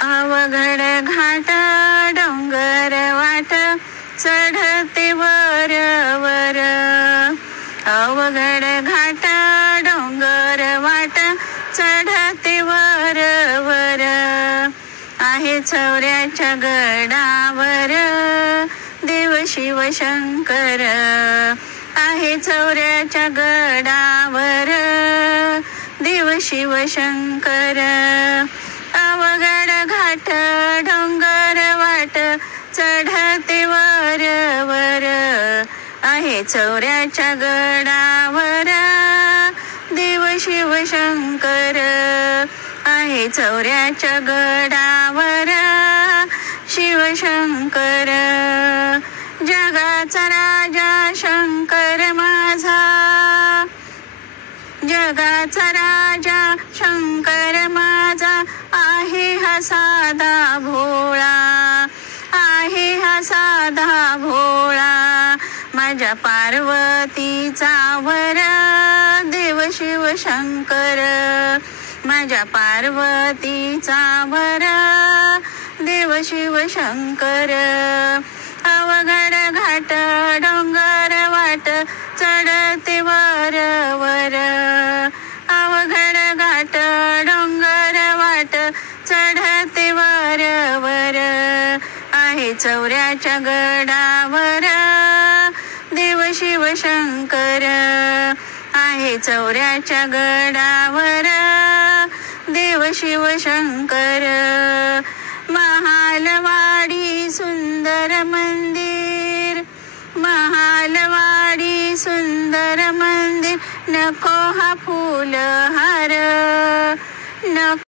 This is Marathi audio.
अवघड घाट डोंगर वाट चढते वर वर. अवघड घाट डोंगर वाट चढते वर वर. आहे चौऱ्याच्या गडावर देव शिव शंकर. आहे चौऱ्याच्या गडावर देव शिव शंकर. अवघड घाट डोंगर वाट चढते वर वर. आहे चौऱ्याच्या गडावर देव शिव शंकर. आहे चौऱ्याच्या गडावर शिव शंकर. जगाचा राजा शंकर माझा. जगाचा राजा शंकर माझा. आहे हा साधा भोळा. आहे हा साधा भोळा. माझ्या पार्वतीचा वर देव शिव शंकर. माझ्या पार्वतीचा वर देव शिव शंकर. अवघड घाट डोंगर वाट चढते वर वर. अवघड घाट डोंगर वाट चढते वर वर. आहे चौऱ्याच्या गडावर देव शिव शंकर. आहे चौऱ्याच्या गडावर देव शिव शंकर. महालवाडी सुंदर मंदिर. महालवाडी सुंदर मंदिर. नको हा फूल हार.